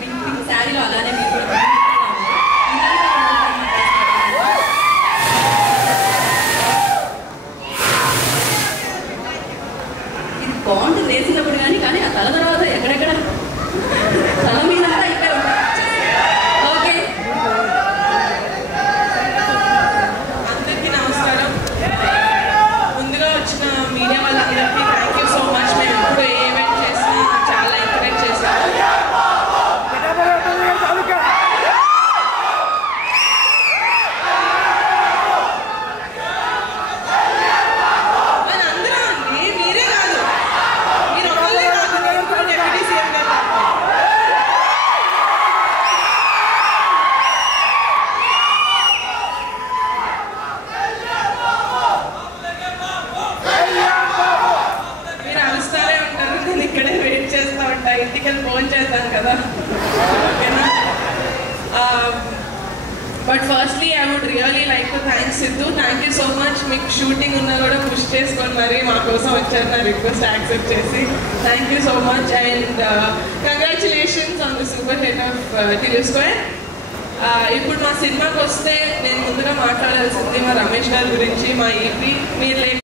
Pink శారీలో అలానే ఇది బాగుంటుంది వేసినప్పుడు కానీ ఆ తల తర్వాత ఎక్కడెక్కడ తల మీద ఇక్కడ ఓకే. అందరికీ నమస్కారం. ముందుగా వచ్చిన మీడియా వాళ్ళందరికీ థ్యాంక్ యూ సో మచ్. మేము ఎప్పుడు ఏ ఈవెంట్ చేసినా చాలా ఎంకరేజ్ చేశాము. మనందరం అండి, మీరే కాదు, మీరు ఒకళ్ళే కాదు, నేను కూడా డిప్యూటీ సీఎం గారు. మీరు అరుస్తారే ఉంటారు, నేను ఇక్కడే వెయిట్ చేస్తూ ఉంటా. ఇంటికి వెళ్ళి ఫోన్ చేస్తాను కదా, ఓకేనా? But firstly I would really like to thank Siddhu. Thank you so much. మీకు షూటింగ్ ఉన్నా కూడా పుష్ చేసుకొని మరి మా కోసం వచ్చారు, నా రిక్వెస్ట్ యాక్సెప్ట్ చేసి. Thank you so much and congratulations on the super hit of Tillu Square. ఇప్పుడు మా సినిమాకి వస్తే నేను ముందుగా మాట్లాడాల్సింది మా రమేష్ గారి గురించి, మా ఈపీ. మీరు